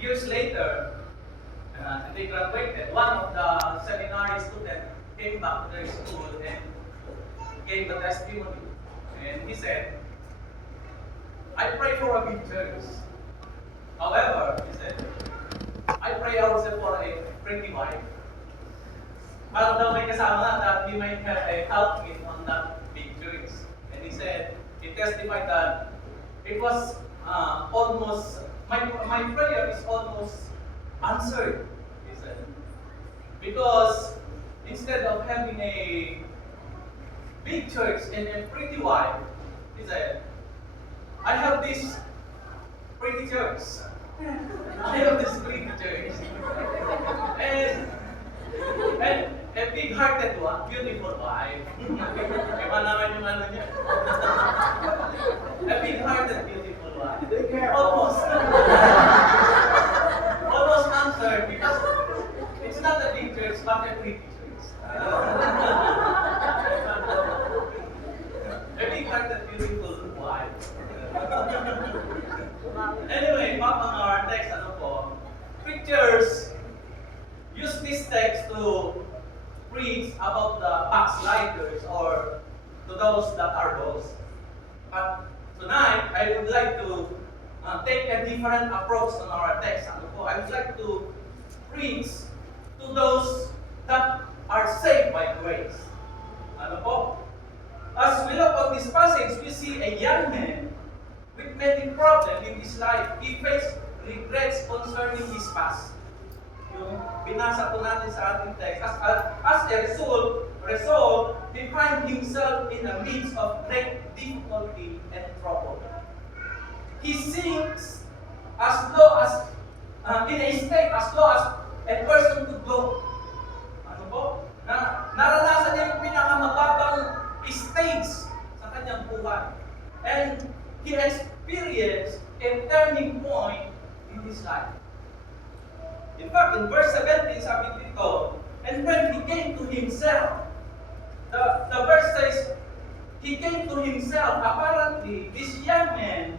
years later, they graduated. One of the seminary students came back to their school and gave a testimony. And he said, I pray for a big church. However, he said, I pray also for a pretty wife. Para daw may kasama that he might have a helpmate on that big church. And he said, he testified that it was almost, my prayer is almost answered, he said. Because instead of having a big church and a pretty wife, he said, I have this pretty church. I have this pretty church. And a big-hearted one, beautiful wife. Iba naman yung ano niya. A big-hearted, beautiful wife. Almost. Almost answered because it's not a big church, but a pretty church. A big-hearted, beautiful wife. Anyway, back on our text, ano po, preachers use this text to preach about the backsliders or to those that are lost. But tonight, I would like to take a different approach on our text. Ano po, I would like to preach to those that are saved by grace. Ano po? As we look at this passage, we see a young man with many problems in his life. He faced regrets concerning his past. Yung binasa po natin sa ating text. As a result, he find himself in the midst of great difficulty and trouble. He sinks as low as, in a state as low as a person could go. Ano po? Naranasan niya yung pinakamababang stage sa kanyang buhay. And he experienced a turning point in his life. In fact, in verse 17, sabi dito, and when he came to himself, the verse says, he came to himself. Apparently, this young man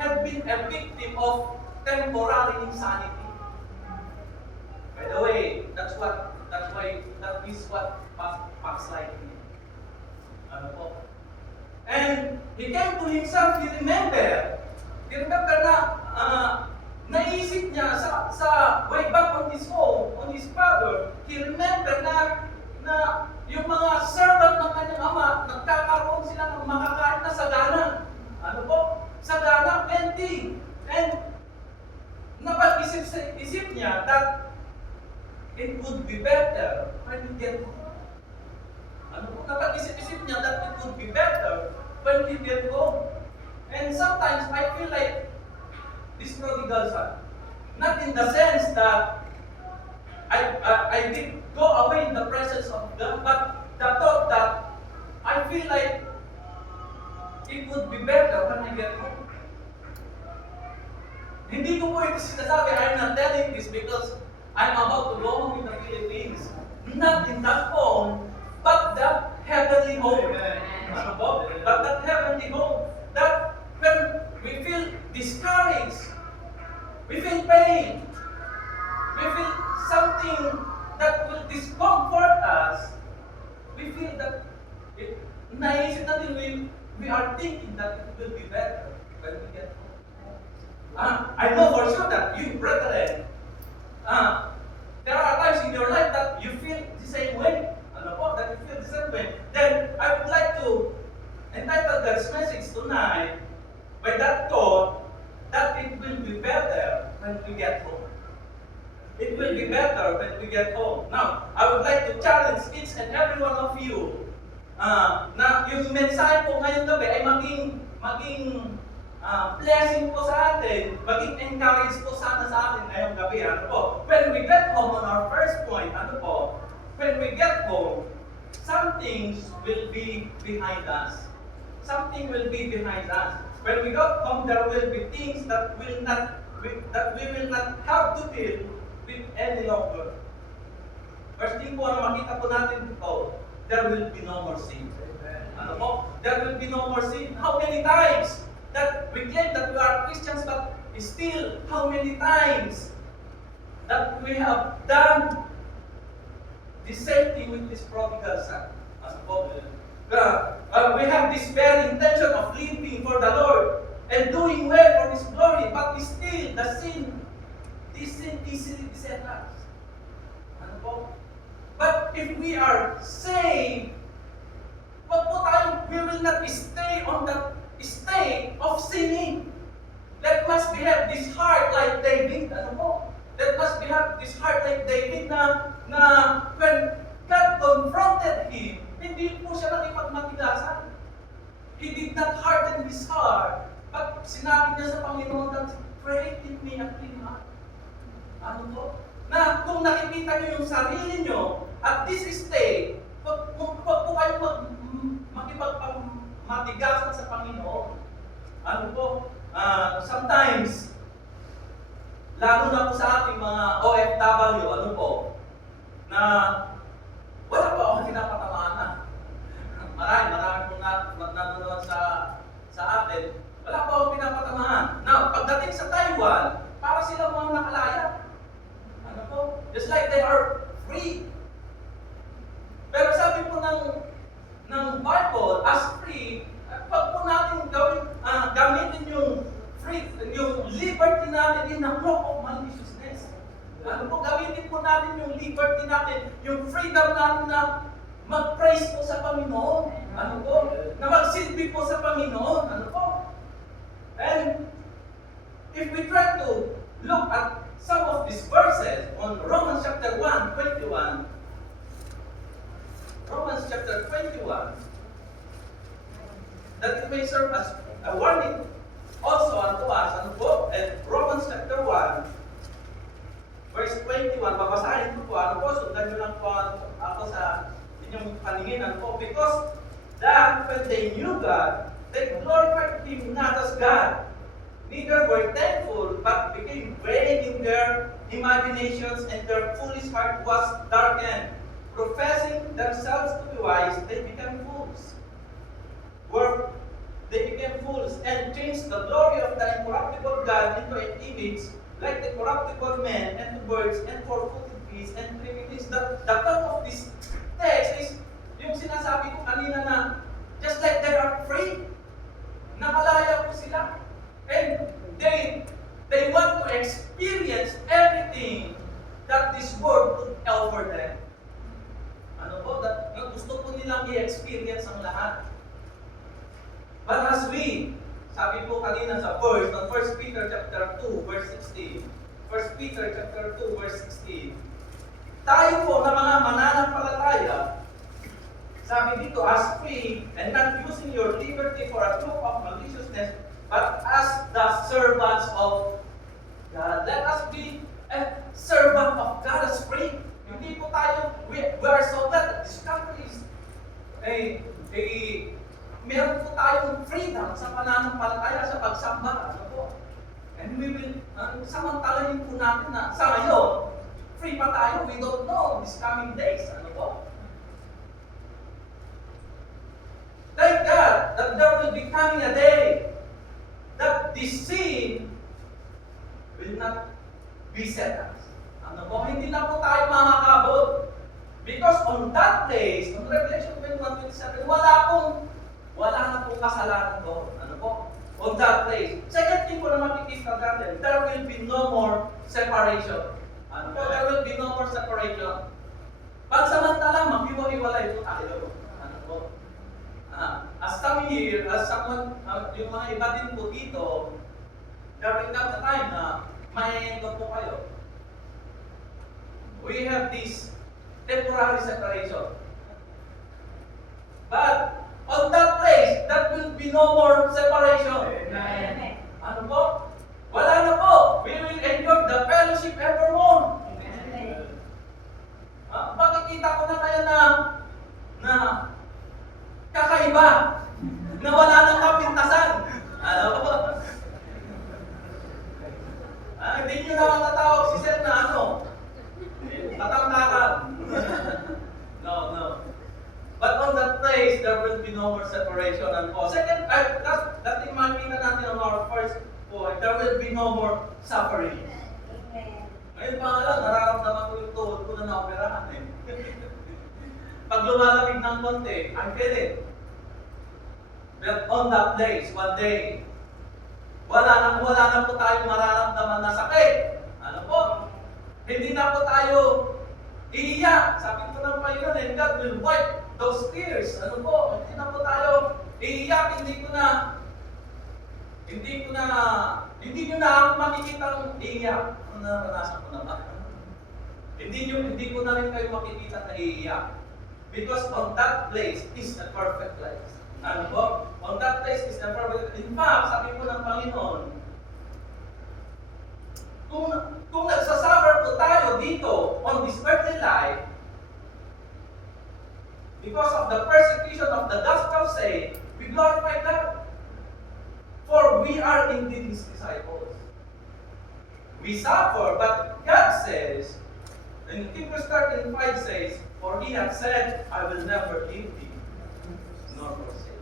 had been a victim of temporary insanity. By the way, that is what backsliding is. Ano po? And he came to himself, he remembered na naisip niya sa way back on his home, on his father, he remembered na yung mga servant ng kanyang ama, nagkakaroon sila ng makakain na sagana. Ano po? Sagana, plenty. And napag-isip niya that it would be better when we get home. Ano po? Napag-isip niya that it would be better when we get home. And sometimes I feel like this prodigal son, not in the sense that I did go away in the presence of God, but the thought that I feel like it would be better when I get home. Hindi ko po ito sinasabi, I'm not telling this because I'm about to go home in the Philippines. Not in that home, but that heavenly home. Ano po? But that heavenly home, that when we feel discouraged, we feel pain, we feel something that will discomfort us, we feel that naisip natin, we are thinking that it will be better when we get home. I know for sure that you, brethren, there are times in your life that you feel the same way. Ano po? That you feel the same way. Then, I would like to entitle God's message tonight by that thought that it will be better when we get home. It will be better when we get home. Now, I would like to challenge each and every one of you na yung mensahe po ngayong gabi ay maging blessing po sa atin, maging encourage po sana sa atin ngayong gabi. Ano po? When we get home on our first point, ano po? When we get home, some things will be behind us. Something will be behind us. When we got home, there will be things that we will not have to deal with any longer. First thing po na makita po natin dito, there will be no more sin. Ano po? There will be no more sin. How many times that we claim that we are Christians, but still, how many times that we have done the same thing with this prodigal son. As we have this very intention of living for the Lord and doing well for His glory, but still, this sin easily beset us. Ano po? But if we are saved, we will not stay on that state of sinning. Let us have this heart like David. Ano po? Let us have this heart like David na when God confronted him, hindi po siya nakipagmatigasan. He did not harden his heart, but sinabi niya sa Panginoon that create in me a clean heart. Ano po? Na kung nakikita niyo yung sarili niyo at this state, wag po kayo makipagmatigasan sa Panginoon. Ano po? Sometimes, lalo na po sa ating mga OFW, ano po, na wala pa akong pinapatamaan na. Marami po nanonood sa atin, wala pa akong pinapatamaan. Now, pagdating sa Taiwan, para sila mga nakalaya. Ano po? Just like they are free. Pero sabi po ng Bible, as free, pag po natin gamitin yung free, yung liberty natin in a cloak of maliciousness. Ano po, gamitin po natin yung liberty natin, yung freedom natin na mag-praise po sa Panginoon. Ano po? Na magsilbi po sa Panginoon. Ano po? And if we try to look at some of these verses on Romans chapter 1:21, Romans chapter 21, that it may serve as a warning also unto us, ano po? And Romans chapter 1, verse 21, babasahin ko po, ano po? Sundan nyo lang po ako sa inyong paningin, ano po? Because that when they knew God, they glorified Him not as God, neither were thankful, but became vain in their imaginations, and their foolish heart was darkened. Professing themselves to be wise, they became fools. They became fools and changed the glory of the incorruptible God into an image like the corruptible man, and to birds, and four-footed beasts, and creeping things. The point of this text is yung sinasabi ko kanina na just like they are free, nakalaya po sila. And they want to experience everything that this world could offer them. Ano po? Gusto po nilang i-experience ang lahat. But as we, sabi po kanina sa verse, on 1 Peter chapter 2, verse 16, 1 Peter chapter 2, verse 16, tayo po na mga mananampalataya, sabi dito, as free and not using your liberty for a cloak of maliciousness, but as the servants of God. Let us be a servant of God as free. Hindi po tayo, we are so glad that this country is meron po tayong freedom sa pananampalataya, sa pagsamba. Ano po? And we will, samantalahin po natin na sa ngayon, free pa tayo, we don't know these coming days. Ano po? Thank God that there will be coming a day that this sin will not beset us. Ano po? Hindi na po tayo makakabot. Because on that place, on Revelation 21:27, wala na pong kasalanan doon. Ano po? On that place. Second thing po na makikita natin, there will be no more separation. Ano po? There will be no more separation. Pansamantala, maghiwa-hiwalay po tayo. Ano po? As some here, as someone, yung mga iba din po dito, there will come a time na may-endo po kayo. We have this temporary separation. But on that place, that will be no more separation. Amen. Ano po? Wala na po. We will enjoy the fellowship evermore. Amen. Makikita ko na kayo na kakaiba, na wala nang kapintasan. Ano po? Hindi nyo na matatawag si Sir na ano? Katangkakan. No. But on that place, there will be no more separation. And po. Second, that makita natin on our first point, there will be no more suffering. Amen. Ngayon pa nga lang, nararamdaman ko yung tuhod ko na naoperahan eh. Pag lumalamig ng konti, I feel it. But on that place, one day, wala na po tayong mararamdaman na sakit. Ano po? Hindi na po tayo iiyak. Sabi ko ng Panginoon, and God will wipe those tears. Ano po? Hindi na po tayo iiyak. Hindi nyo na ako makikita ng iiyak. Ano naranasan ko naman? Hindi ko na rin kayo makikita na iiyak. Because on that place is the perfect place. Ano po? On that place is the perfect place. In fact, sabi po ng Panginoon, kung nagsasuffer po tayo dito on this earthly life, because of the persecution of the gospel's sake, we glorify God. For we are indeed His disciples. We suffer, but God says, and Hebrews 13:5 says, for He hath said, I will never leave thee, nor forsake.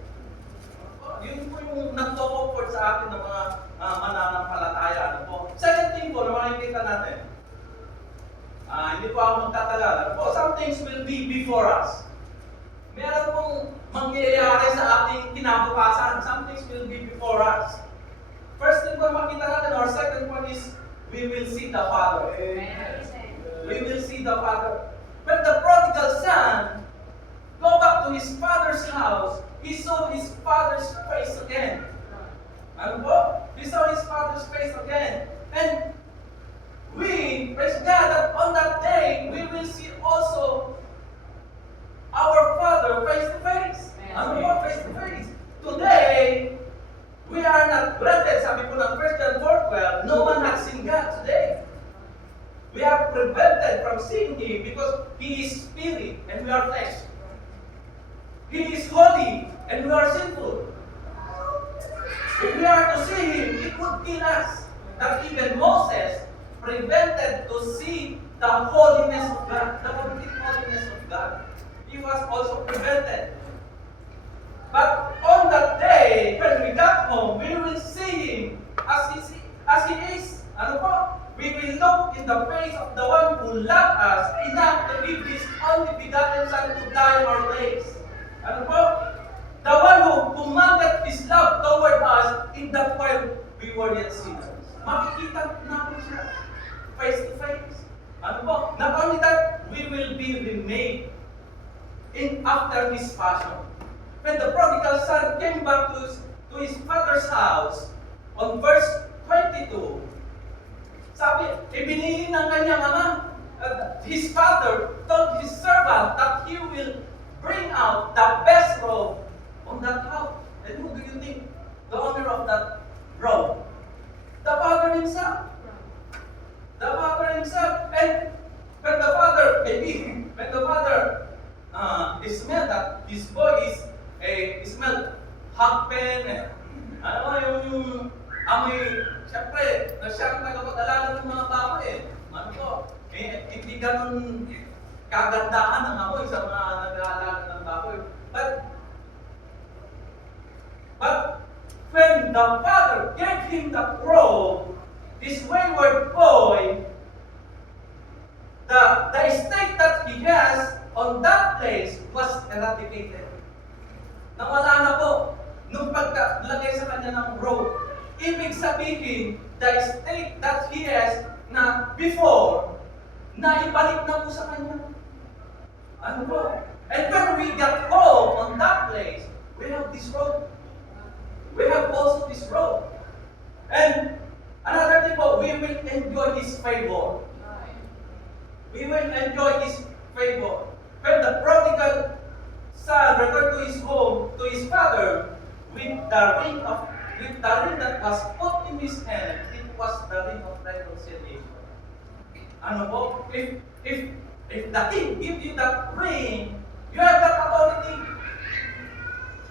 Yun po yung nagto-comfort sa atin ng mga mananampalataya. Ano po? Second thing po na makikita natin, hindi po ako magtatagal. Ano po? Some things will be before us. Meron pong mangyayari sa ating kinabukasan. Some things will be before us. First thing po makita natin, or second one is, we will see the Father. Amen. We will see the Father. When the prodigal son go back to his father's house, he saw his father's face again. Ano po? He saw his father's face again. And we, praise God, that on that day, we will see also our Father face to face. Ano po? Face to face. Today, we are not granted, sabi po ng 1 John 4:12, no one has seen God today. We are prevented from seeing Him because He is spirit and we are flesh. He is holy and we are sinful. If we are to see Him, it would kill us. That even Moses prevented to see the holiness of God, the complete holiness of God. He was also prevented. But on that day, when we got home, we will see Him as He is. Ano po? We will look in the face of the one who loved us enough to give His only begotten Son to die in our place. Ano po? The one who commanded His love toward us in that while we were yet sinners. Makikita natin siya face to face. Ano po? Not only that, we will be remade in after His passion. When the prodigal son came back to his father's house, on verse 22, sabi, ibinili ng kanyang ama, his father told his servant that he will bring out the best robe on that house. And who do you think the owner of that robe? The father himself. The father himself. And when the father smelled that his boy smelled hot pen, yung amoy, siyempre, siya ang tagapag-alala ng mga baboy eh. Ano po? Hindi ganun kagandahan ng amoy sa mga nag-aalala ng baboy. But when the father gave him the robe, this wayward boy, the estate that he has on that place was eradicated. Nawala na po nung pagkalagay sa kanya ng robe. Ibig sabihin, the estate that he has na before, na ibalik na po sa kanya. Ano po? And when we got home on that place, we have this robe. We have also this robe. And another thing po, we will enjoy His favor. We will enjoy His favor. When the prodigal son returned to his home, to his father, with the ring that was put in his hand, it was the ring of reconciliation. Ano po? If the king gives you that ring, you have that authority.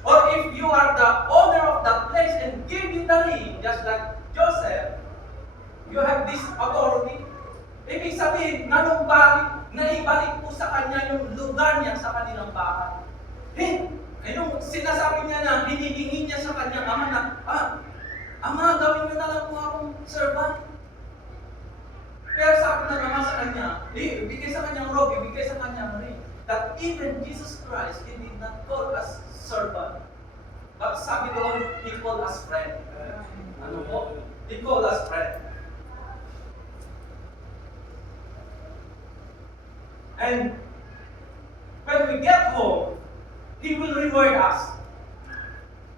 Or if you are the owner of that place and give you the ring, just like Joseph, you have this authority. Ibig sabihin, naibalik po sa kanya yung lugar niya sa kanilang bahay. Yung sinasabi niya na hinihingi niya sa kanyang ama na, Ama, gawin mo na lang po akong servant. Pero sabi ng Ama sa kanya, ibigay sa kanyang robe, ibigay sa kanyang ring. That even Jesus Christ, He did not call us servant. But sabi doon, He called us friend. Ano po? He called us friend. And when we get home, He will reward us.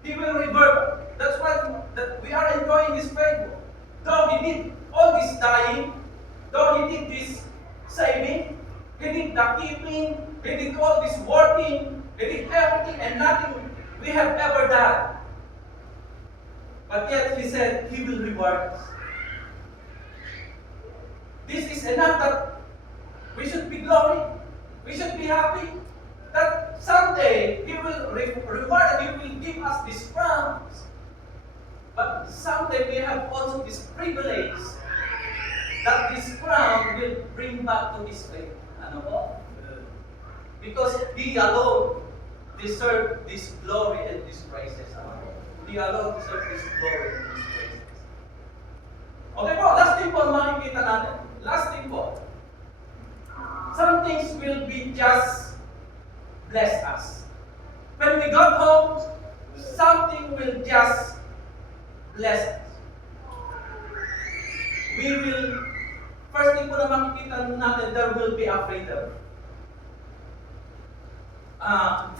He will reward. That's why that we are enjoying His favor. Though He did all this dying, though He did this saving, He did the keeping, He did all this working, He did everything and nothing we have ever done. But yet He said He will reward us. This is enough that we should be glory. We should be happy that someday He will reward and He will give us these crowns. But someday we have also this privilege that this crown will bring back to His faith. Ano po? Because He alone deserves this glory and these praises. Ano po? He alone deserves this glory and these praises. Okay po, last thing po makikita natin. Last thing po. Some things will be just bless us. When we got home, something will just bless us. We will, first thing po na makikita natin, there will be a freedom.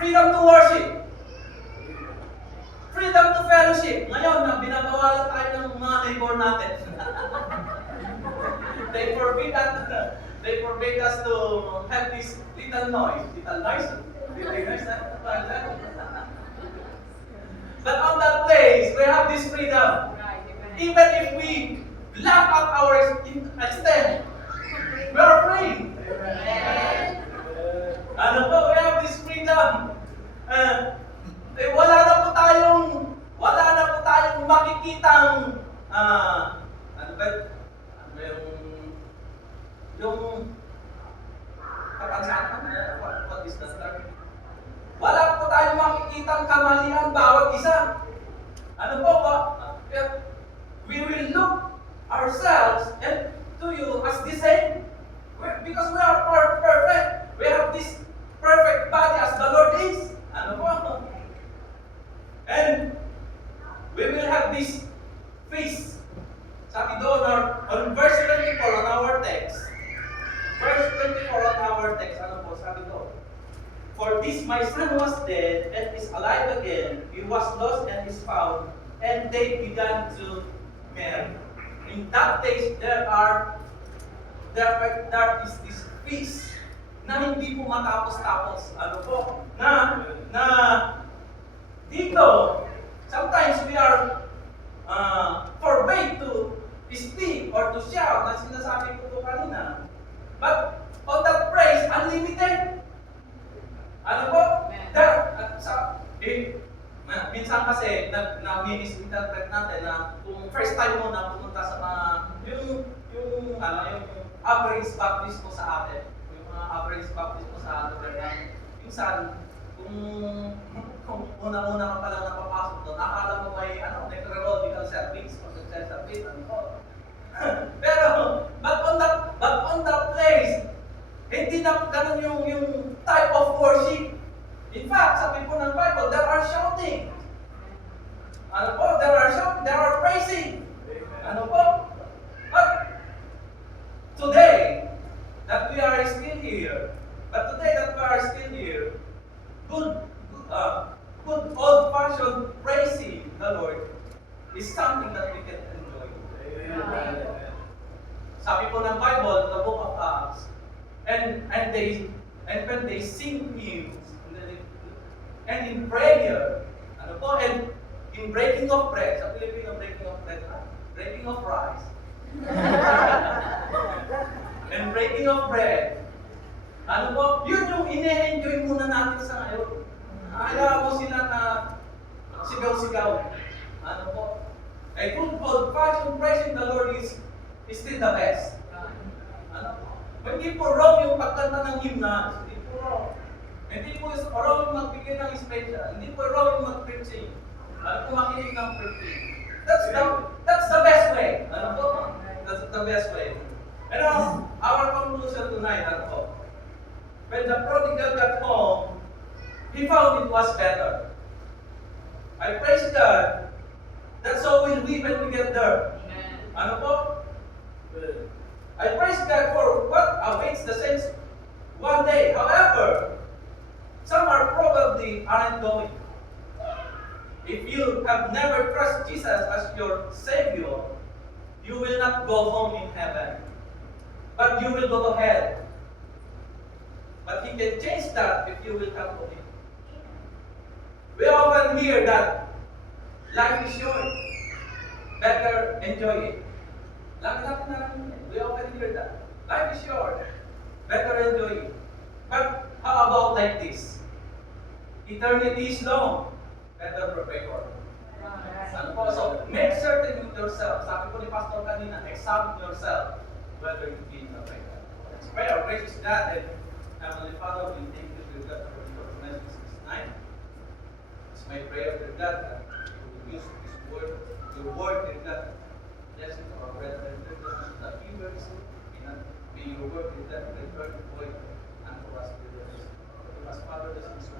Freedom to worship. Freedom to fellowship. Ngayon, binabawalan tayo ng mga neighbor natin. They forbid us to have this little noise. But on that place, we have this freedom. Even if we laugh at our extent, we are free. Ano po, we have this freedom. Wala na po tayong makikitang yung kapansanan, what is that term? Wala po tayong makikitang kamalian bawat isa. Ano po ba? We will look ourselves and to you as the same. Because we are perfect. We have this perfect body as the Lord is. Ano po? And we will have this feast. Sabi doon, on verse 24 on our text. Verse 24 on our text, ano po, sabi doon. For this my son was dead and is alive again. He was lost and is found. And they began to marry. In that days there is this feast na hindi po matapos-tapos. Ano po? Na dito, sometimes we are forbade to speak or to shout, na sinasabi ko po kanina. But on that praise, unlimited. Ano po? Minsan kasi na-misinterpret natin na kung first time mo na pumunta sa mga yung average baptist mo sa atin, yung mga average baptist mo sa atin, minsan kung una-una ka pa lang napapasok doon, akala mo may necrological service o success service, ano po. Pero but on that place, hindi na ganun yung type of worship. In fact, sabi po ng Bible, there are shouting. Ano po? There are shouting, there are praising. Ano po? But today, that we are still here, good old-fashioned praising the Lord is something that we can enjoy. Amen. Sabi po ng Bible, the book of Acts, and when they sing hymns, and in prayer, ano po, and in breaking of bread, sa Pilipino, breaking of bread, breaking of rice, and breaking of bread, ano po, yun yung ine-enjoy muna natin sa ngayon. Kaya mo sila na sigaw-sigaw. Ano po, a good old-fashioned praising the Lord is still the best. Ano po, hindi po wrong yung pagkanta ng hymns, hindi po wrong. Hindi po wrong yung magbigay ng special. Hindi po wrong yung mag-preaching. Ano po makinig ng preaching. That's the best way. Ano po? That's the best way. And our conclusion tonight, ano po? When the prodigal got home, he found it was better. I praise God that so will we when we get there. Ano po? I praise God for what awaits the saints one day. However, some are probably aren't going. If you have never trusted Jesus as your Savior, you will not go home in heaven, but you will go to hell. But He can change that if you will come to Him. We often hear that life is short, better enjoy it. We often hear that. Life is short, better enjoy it. But how about like this? Eternity is long, better prepare for it. Ano po? So, make certain with yourself. Sabi ko ni Pastor kanina, examine yourself whether you feel the right. Let's pray. Our gracious God and Heavenly Father, we thank you, dear God, for your message this night. It's my prayer, dear God, that you will use this word, your word, dear God, bless it to our brethren, dear God, the hearers, may your word, dear God, return void unto us, dear God. To us, Father, this is